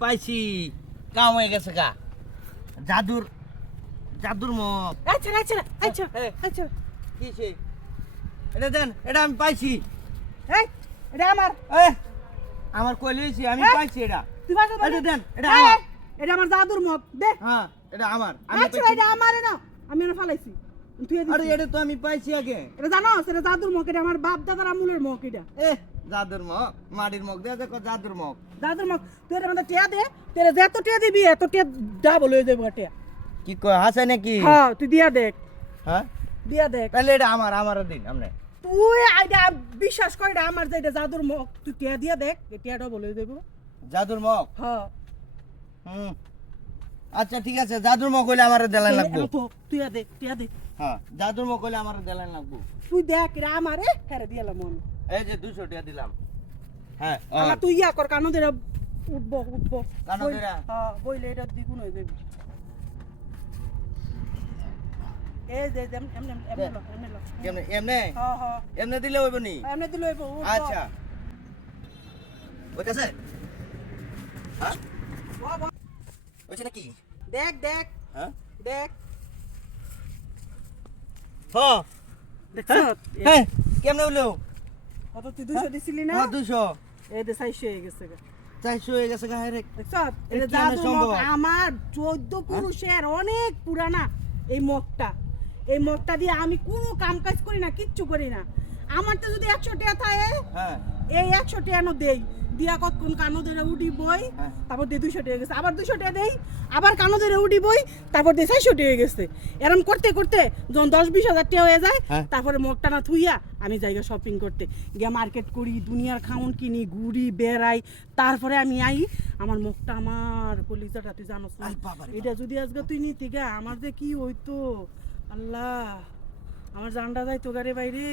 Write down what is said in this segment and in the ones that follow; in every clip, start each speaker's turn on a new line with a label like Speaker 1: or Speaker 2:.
Speaker 1: পাইছি কাম হয়ে গেছে গা। জাদুর জাদুর মুখ
Speaker 2: আচ্ছা আচ্ছা আচ্ছা
Speaker 1: এই।
Speaker 2: আচ্ছা
Speaker 1: কিসে এটা দেন এটা আমি পাইছি।
Speaker 2: এই এটা আমার।
Speaker 1: এ আমার কইলেছি আমি পাইছি এটা।
Speaker 2: তুই বাসা
Speaker 1: এটা দেন, এটা
Speaker 2: এই,
Speaker 1: আমার।
Speaker 2: এটা আমার দাদুর মগ দে।
Speaker 1: হ্যাঁ এটা আমার আমি
Speaker 2: আচ্ছা এটা আমারে না আমি এটা ফালাইছি।
Speaker 1: আরে এটা তো আমি পাইছি আগে।
Speaker 2: এটা জানো সেটা দাদুর মগ এটা আমার বাপ দাদার আমুলের মগ এটা।
Speaker 1: এ জাদুর মুখ মাটির মুখ দে দেখো জাদুর মুখ
Speaker 2: দাদুর মগ তুই টিয়া দে তেরে টিয়া দিবি এত টিয়া ডাবল হয়ে যাবে টিয়া।
Speaker 1: কি কয় হাসে নাকি?
Speaker 2: হ্যাঁ তুই দিয়া দেখ।
Speaker 1: হ্যাঁ?
Speaker 2: দিয়া দেখ।
Speaker 1: তাহলে এটা আমার আমার দিন আপনি
Speaker 2: তুই আইডা বিশ্বাস কর এটা আমার যে এটা জাদুর মগ তুই টিয়া দিয়া দেখ এই টিয়া ডাবল হয়ে যাবে।
Speaker 1: জাদুর মুখ
Speaker 2: হ্যাঁ।
Speaker 1: হুম। আচ্ছা ঠিক আছে জাদুর মুখ হইলে আমার লাগবো।
Speaker 2: তো তুই দে টিয়া দে
Speaker 1: হ্যাঁ জাদুর মুখ হইলে আমার দেলান লাগবো।
Speaker 2: তুই দেখ এটা আমারে হেরে দিয়ালাম মন।
Speaker 1: এই যে দুশো টাকা দিলাম। হ্যাঁ
Speaker 2: আলা তুই ইয়া কর কানো উঠবো উঠবো।
Speaker 1: কানো ধইরা?
Speaker 2: হ্যাঁ বইলে এটা দ্বিগুণ হয়ে যাবে। এমনি এমনি এমনি লো, এমনি লো।
Speaker 1: কেমনে এমনে?
Speaker 2: হ্যাঁ হ্যাঁ।
Speaker 1: এমনে দিলে হইব নি?
Speaker 2: এমনি দিলে হইবো,
Speaker 1: আচ্ছা। হ্যাঁ। নাকি?
Speaker 2: দেখ দেখ।
Speaker 1: হ্যাঁ?
Speaker 2: দেখ।
Speaker 1: হ্যাঁ
Speaker 2: দেখছ?
Speaker 1: হ্যাঁ কেমনে হলো?
Speaker 2: কত তুই দুশো দিছিলি না?
Speaker 1: হ্যাঁ দুশো
Speaker 2: এই দে চাইশো হয়ে গেছে গা।
Speaker 1: হয়ে?
Speaker 2: মগ আমার চোদ্দ পুরুষের অনেক পুরানা এই মগটা। এই মগটা দিয়ে আমি কোনো কাম কাজ করি না কিচ্ছু করি না। আমার তো যদি একশো টাকা থাকে
Speaker 1: হ্যাঁ।
Speaker 2: এই একশো টাকা দেই? দিয়া কতক্ষণ কানো ধরে উঠি বই
Speaker 1: হ্যাঁ।
Speaker 2: তারপর দিয়ে দুশো টাকা গেছে। আবার দুশো টাকা দেই আবার কানো ধরে উঠি বই তারপর দিয়ে চারশো টাকা গেছে। এরম করতে করতে যখন দশ বিশ হাজার টাকা হয়ে যায়
Speaker 1: হ্যাঁ।
Speaker 2: তারপরে মগটা না থুইয়া আমি জায়গা শপিং করতে। গিয়ে মার্কেট করি দুনিয়ার খাউন কিনি ঘুরি বেড়াই তারপরে আমি আই আমার মুখটা আমার কলিজাটা তুই জানোস না। এটা যদি আজকে তুই নিতে গা আমার যে কি হইতো? আল্লাহ আমার জানটা যাইতো গাড়ি বাইরে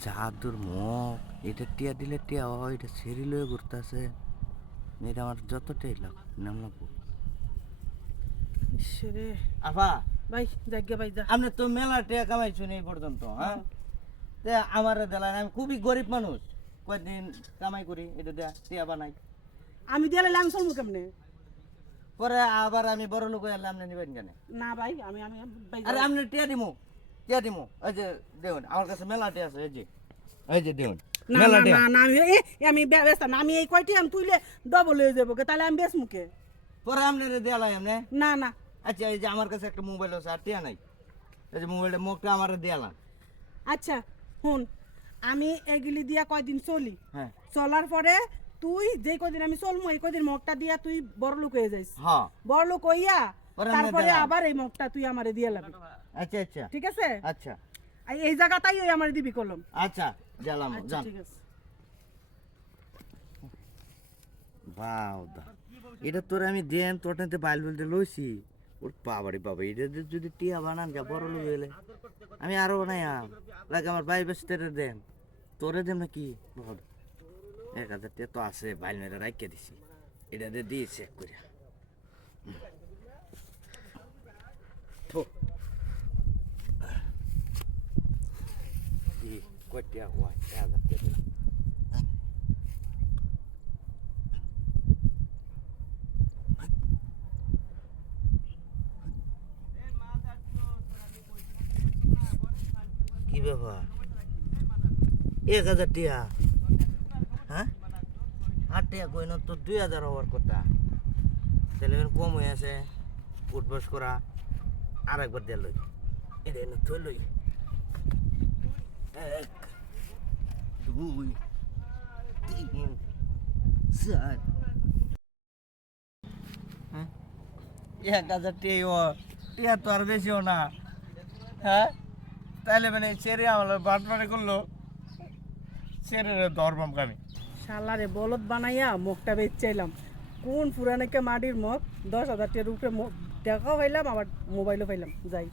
Speaker 1: জাদুর মুখ এটা টিয়া দিলে টিয়া হয় এটা সেরি লয়ে ঘুরতেছে। এটা আমার যত টিয়া লাগ নাম লাগবো আফা।
Speaker 2: ভাই জায়গা ভাই যা।
Speaker 1: আপনি তো মেলা টিয়া কামাইছেন এই পর্যন্ত হ্যাঁ? তে আমার দেলান আমি খুবই গরিব মানুষ। কয়দিন কামাই করি এটা দেয়া টিয়া বানাই।
Speaker 2: আমি দিয়ে লাইলাম চলবো কেমনে?
Speaker 1: পরে আবার আমি বড় লোক হয়ে আপনি নিবেন কেন?
Speaker 2: না ভাই আমি আমি আমি-
Speaker 1: আরে আপনি টিয়া দিমু। টিয়া দিমু এই যে দেখুন আমার কাছে আছে এই যে এই যে দেখুন
Speaker 2: না না না আমি আমি ব্যস্ত এই কয়টি আমি তুইলে ডবল হয়ে যাব তাহলে আমি বেশ মুখে
Speaker 1: পরে আপনি দেয়ালাই
Speaker 2: না না।
Speaker 1: আচ্ছা এই যে আমার কাছে একটা মোবাইল আছে আর টিয়া নাই। এই যে মোবাইলটা মুখটা আমার দেয়ালাম
Speaker 2: আচ্ছা শুন আমি এগুলি দিয়া কয়দিন চলি?
Speaker 1: হ্যাঁ।
Speaker 2: চলার পরে তুই যে কয়দিন আমি চলমু এই কয়দিন মগটা দিয়া তুই বড় লোক হয়ে যাইস।
Speaker 1: হ্যাঁ।
Speaker 2: বড় লোক হইয়া
Speaker 1: পরে
Speaker 2: তারপরে আবার এই মগটা তুই আমারে দিয়ে লাগবি।
Speaker 1: আচ্ছা আচ্ছা।
Speaker 2: ঠিক আছে?
Speaker 1: আচ্ছা।
Speaker 2: আর এই জায়গাটাই ওই আমার দিবি কলম।
Speaker 1: আচ্ছা
Speaker 2: আচ্ছা
Speaker 1: যান।
Speaker 2: ঠিক আছে।
Speaker 1: বাও দা। এটা তোর আমি দেন তোর টানতে বাইল বলতে লইছি। ওর বাবারে বাবা এটা যদি- টিয়া বানান যা বড় লোক হইলে। আমি আরও বানাই আম। লাগে আমার ভাই বেশ তেরে দেন। তোরে দেন নাকি? বল। এক হাজার টিয়া তো আছে বাইল মেরে রাখিয়ে দিছি। এটা দিয়ে দিয়ে চেক করিয়া হুম। থো। দি, কয় টিয়া হয় এক হাজার দিলাম কি ব্যাপার? এক হাজার টিয়া। হ্যাঁ? আট টিয়া কই তো দুই হাজার হওয়ার কথা। তাহলে কম হয়ে আছে। উঠবস করা। আর একবার দিয়ে লই। এটা থই লই। এক, দুই, তিন, চার। হ্যাঁ? এক হাজার টিয়া টিয়া তো আর বেশিও না। হ্যাঁ? তাইলে মানে ছেড়ে আমার বাটবারে করল, ছেড়ে ধরবাম আমি।
Speaker 2: শালারে বলদ বানাইয়া মুখটা বেচাইলাম। কোন পুরানাকে মাটির মুখ? দশ হাজার টাকার উপরে দেখাও পাইলাম আবার মোবাইলও পাইলাম। যাই।